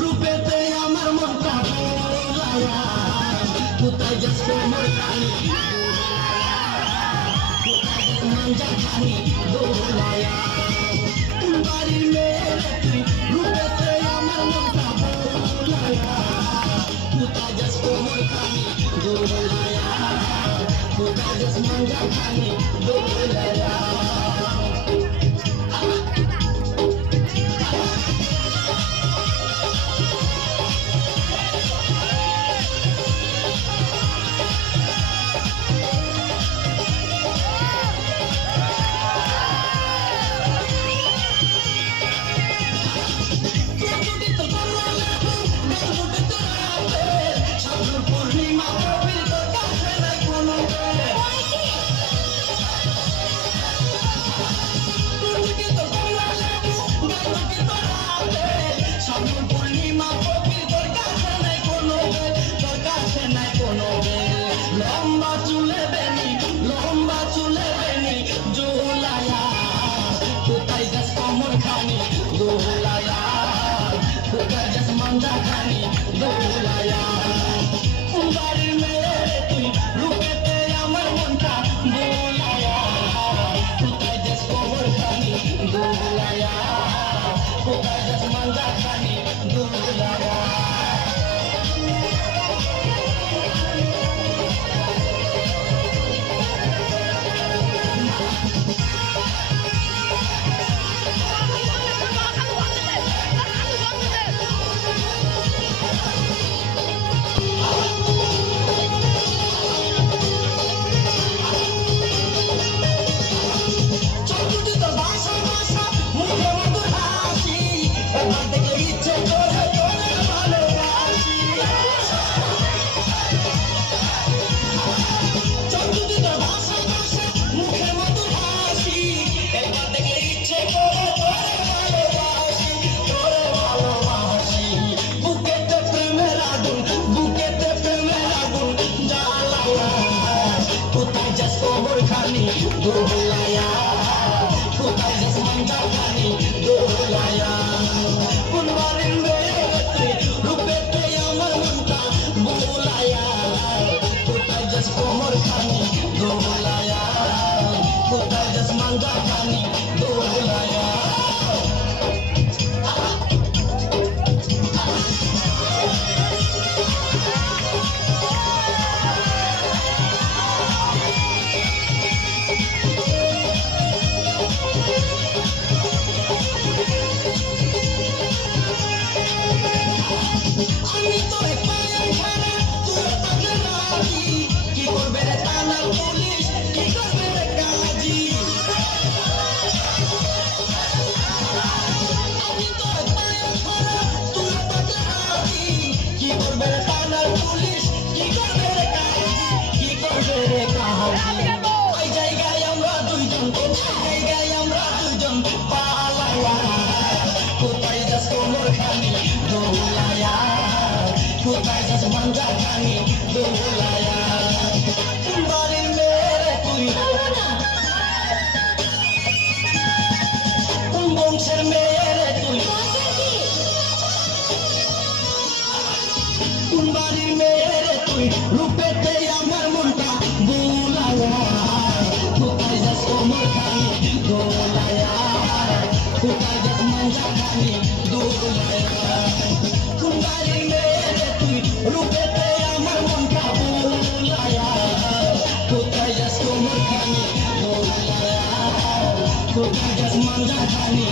রূপেতে আমার মনটা ভোলায়া কোথায় যাস কোমর খানি মাঞ্জা খানি দোলায়া বাড়ির মেয়ে তুই রূপেতে আমার মনটা ভোলায়া কোথায় যাস কোমর খানি দোলায়া কোথায় যাস মাঞ্জা খানি দোলায়া লম্বা চুলে বেনি জোলায়া কোথায় যাস কোমর খানি দোলায়া কোথায় যাস মাঞ্জা খানি দোলায়া বাড়ির মেয়ে তুই রূপেতে আমার মনটা দোলায়া কোথায় যাস কোমর খানি দোলায়া কোথায় যাস মাঞ্জা খানি দোলায়া কোথায় যাস কোমর খানি দোলায়া কোথায় যাস মাঞ্জা খানি দোলায়া কোন বাড়ির মেয়ে তুই রূপেতে আমার মনটা বোলায়া কোথায় যাস কোমর খানি দোলায়া কোথায় যাস মাঞ্জা খানি দোলায়া কোথায় যাস কোমর খানি দোলায়া কোথায় যাস মাঞ্জা খানি দোলায়া বাড়ির মেয়ে তুই বংশের মেয়ে তুই বাড়ির মেয়ে তুই রূপেতে আমার মনটা বোলায়া কোথায় যাস কোমর খানি দোলায়া কোথায় যাস মাঞ্জা খানি দোলায়া বাড়ির মেয়ে তুই রূপেতে আমার মনটা বোলায়া কোথায় যাস কোমর খানি দোলায়া কোথায় যাস মাঞ্জা খানি